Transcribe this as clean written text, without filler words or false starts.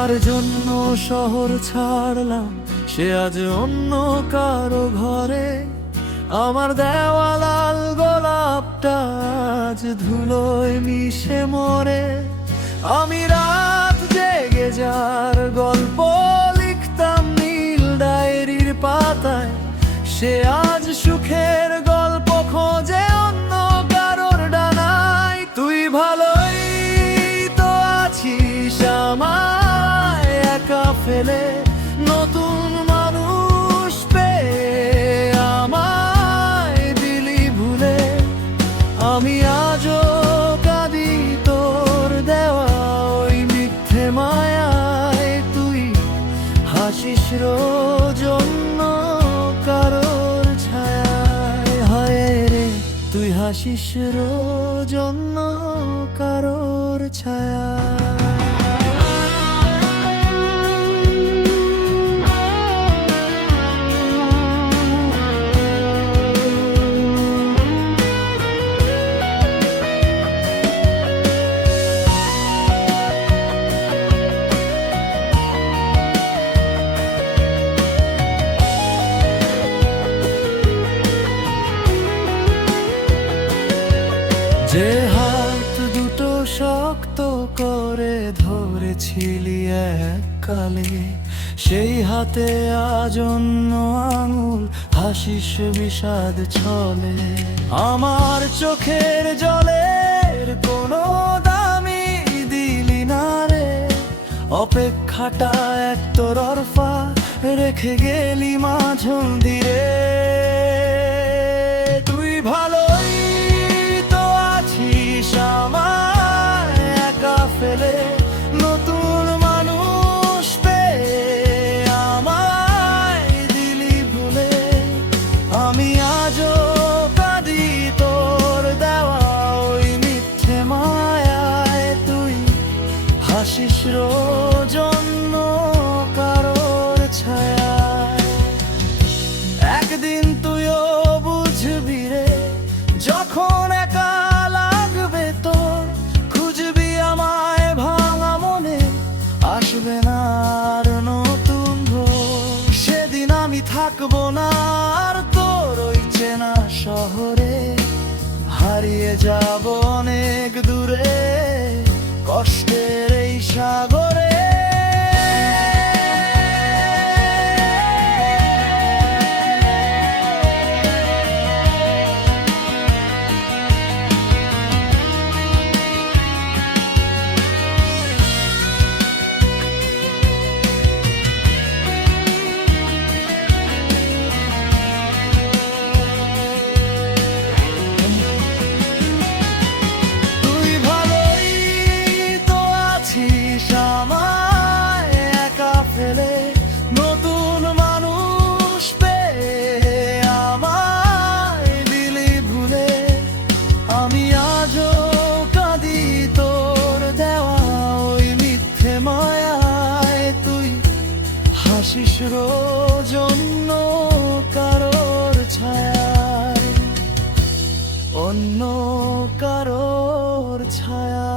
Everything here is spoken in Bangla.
যার জন্য শহর ছাড়লাম সে আজ অন্য কারো ঘরে। আমার দেওয়া লাল গোলাপটা আজ ধুলোয় মিশে মরে। আমি রাত জেগে যার গল্প লিখতাম নীল ডায়েরির পাতায়, সে আজ সুখের গল্প খোঁজে অন্য কারোর ডানায়। তুই ভালোই তো আছিস আমায় একা ফেলে, নতুন মানুষ পেয়ে আমায় দিলি ভুলে। আমি আজও কাঁদি তোর দেওয়া ওই মিথ্যে মায়ায়। তুই হাসিস রোজ অন্য কারোর ছায়ায়। হায় রে তুই হাসিস রোজ অন্য কারোর ছায়ায়। যে হাত দুটো শক্ত করে ধরেছিলি এককালে, সেই হাতে আজ অন্য আঙুল হাসিস বিষাদ ছলে। আমার চোখের জলের কোনো দামি দিলি না রে, অপেক্ষাটা একতরফা রেখে গেলি মাঝন্দিরে। তুই ভালোই তো আছিস আমায় একা ফেলে, নতুন মানুষ পেয়ে আমায় দিলি ভুলে। আমি আজও কাঁদি তোর দেওয়া ওই মিথ্যে মায়ায়। তুই হাসিস রোজ অন্য কারোর ছায়ায়। একদিন তুইও বুঝবি রে, যখন একা লাগবে তোর, খুঁজবি আমায় ভাঙা মনে, আসবে না আর নতুন ভোর। সেদিন আমি থাকবো না আর তোর ওই চেনা শহরে, হারিয়ে যাব অনেক দূরে কষ্টের এই সাগরে। নতুন মানুষ পেয়ে আমায় দিলি ভুলে। আমি আজও কাঁদি তোর দেওয়া ওই মিথ্যে মায়ায়। তুই হাসিস রোজ অন্য কারোর ছায়ায়, অন্য কারোর ছায়া।